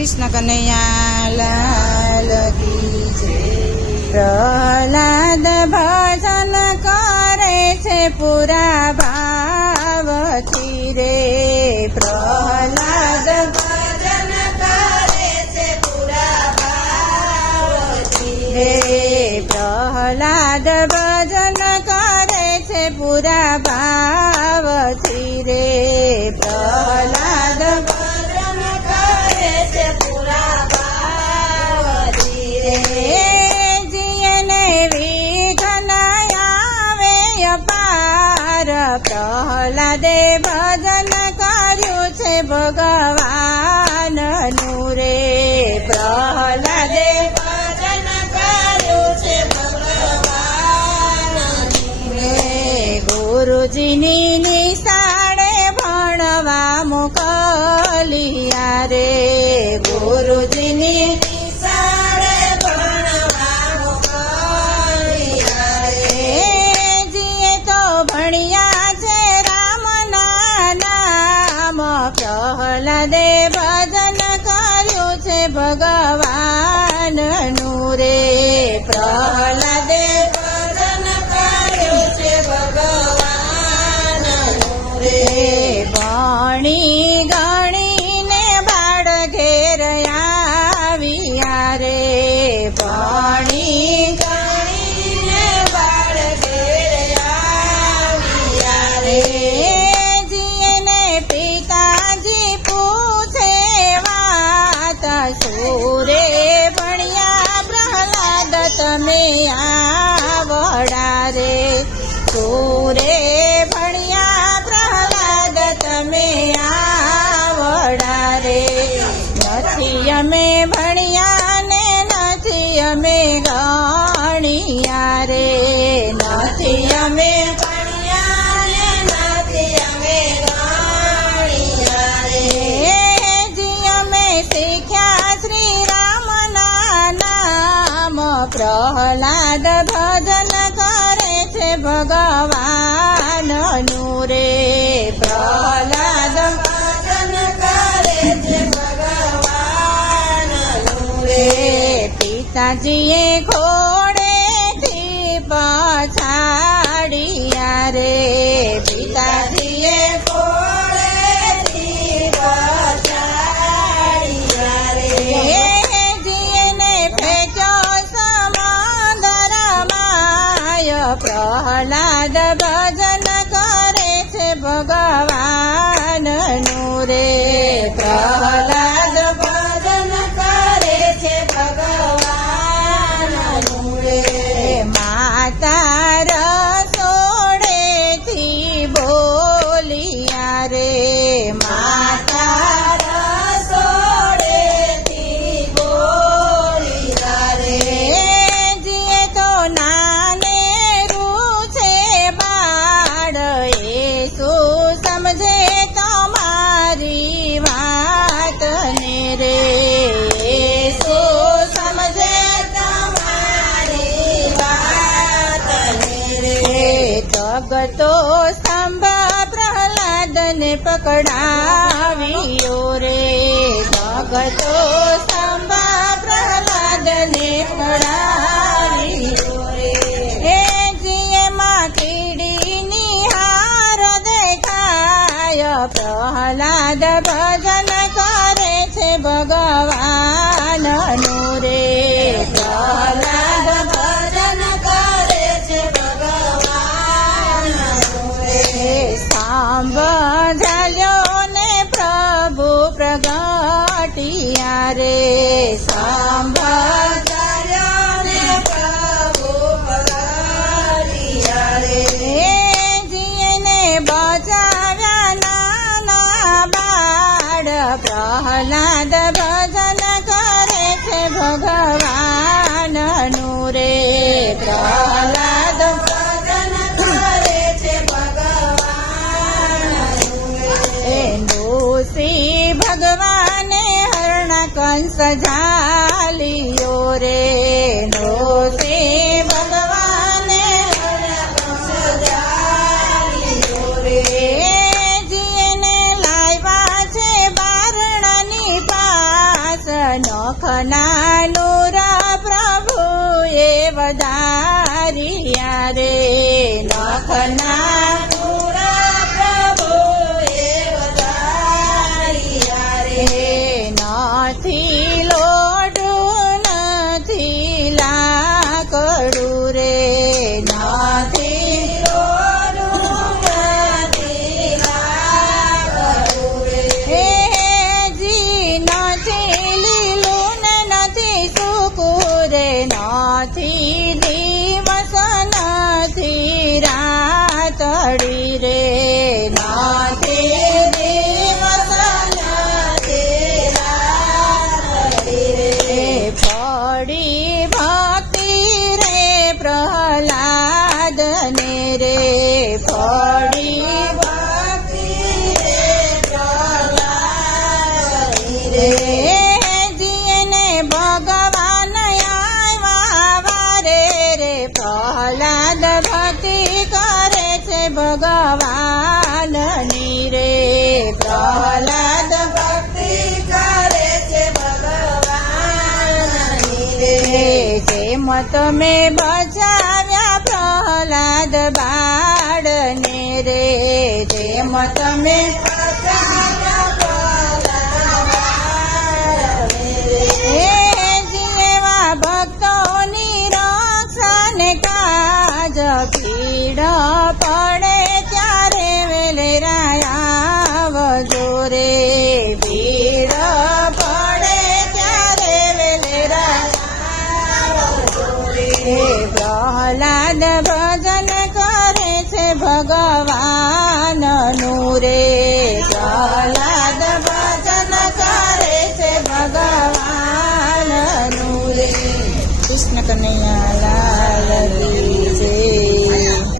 કૃષ્ણ કનૈયા લાલ કી જય। પ્રહલાદ ભજન કરે છે પૂરા ભાવથી રે, પ્રહલાદ ભજન કરે છે પૂરા ભાવથી રે, પ્રહલાદ ભજન કરે છે પૂરા ભાવથી રે, પ્રહલાદ ભજન કરે છે પૂરા ભાવથી રે। જીયને વિઘ્ન આવે અપાર, પ્રહલાદે ભજન કર્યું છે ભગવાનનું રે, પ્રહલાદે ભજન કર્યું છે ભગવાનનું રે। ગુરુજીની નિશાળે ભણવા મોકલિયા રે, ગુરુજીની નિશાળે ભણવા મોકલિયા રે। જીએ તો ભણ્યા છે રામના નામ, પ્રહલાદે ભજન કર્યું છે ભગવાનનું રે, પ્રહલાદે ભજન કર્યું છે ભગવાનનું રે। ભણી ગણીને બાળ ઘેર આવ્યા રે, ભણી ગણીને બાળ ઘેર આવ્યા રે। જીને પિતાજી પૂછે વાત, સુરે ભણ્યા પ્રહલાદ તમે આવડા રે, સુરે ભણ્યા પ્રહલાદ તમે આવડા રે। નથી અમે ભણ્યા ને નથી અમે ગણ્યા રે, નથી અમે ભણ્યા ને નથી અમે ગણ્યા રે। જી અમે શીખ્યા શ્રી રામના નામ, પ્રહલાદ ભજન કરે છે ભગવાનનું રે, પ્રહલાદ ભજન કરે છે ભગવાનનું રે। પિતાજીએ ઘોડેથી પછાડ્યા રે, પિતાજીએ ઘોડેથી પછાડ્યા રે। જીને ફેંક્યો સમંદરમાય, પ્રહલાદ ભજન કરે છે ભગવાનનું રે, પ્રહલાદ ભજન કરે છે ભગવાનનું રે। માતા રસોડેથી બોલિયા રે, માતા રસોડેથી બોલિયા રે। જીએ તો નાનેરું છે બાળ, એ શું સમજે તમારી વાતને રે, એ શું સમજે તમારી વાતને રે। જગતો સ્તંભ પ્રહલાદને પકડાવ્યો રે, જગતો સ્તંભ પ્રહલાદને પકડાવ્યો રે। એ જીએ માં કીડીની હાર દેખાય, પ્રહલાદ ભજન કરે છે ભગવાનનું રે, પ્રહલાદ ભજન કરે છે ભગવાનનું રે। સાંભળ્યો ને પ્રભુ પ્રગટિયા રે, સાંભળ્યો ને પ્રભુ પ્રગટિયા રે। જીને બચાવ્યા નાના બાળ, પ્રહલાદ ભજન કરે છે ભગવાનનું રે, પ્રહલાદ ભજન કરે છે ભગવાનનું રે। દોષી ભગવાને હરણ કંસ ઝાલ્યો રે, દોષી ભગવાને હરણ કંસ ઝાલ્યો રે। જીને લાવ્યા છે બારણાની પાસ, નખના નૂર પ્રભુએ વધાર્યા રે નખના નૂર પ્રભુએ વધાર્યા રે નથી લોઢું નથી લાકડું રે નથી લોઢું નથી લાકડું રે જી નથી લીલું ને નથી સૂકું રે નથી દિવસ નથી રાતડી રે નથી દિવસ નથી રાતડી રે પડી ભક્તિ રે પ્રહલાદ ને રે પડી ભક્તિ રે પ્રહલાદ રે જીને ભગવાન આવ્યા વારે રે પ્રહલાદ ભક્તિ કરે છે ભગવાનની રે પ્રહલાદ ભક્તિ કરે છે ભગવાનની રે જેમ તમે બચાવ્યા પ્રહલાદ બાળને રે જેમ તમે બચાવ્યા પ્રહલાદ બાળને રે જેવા ભક્તોની રક્ષાને કાજ પીડ પડે ત્યારે વેલેરાયા આવજો રે પીડ પડે ત્યારે વેલેરાયા આવજો રે પ્રહલાદ ભજન કરે છે ભગવાનનું રે પ્રહલાદ ભજન કરે છે ભગવાનનું રે કૃષ્ણ કનૈયા લાલ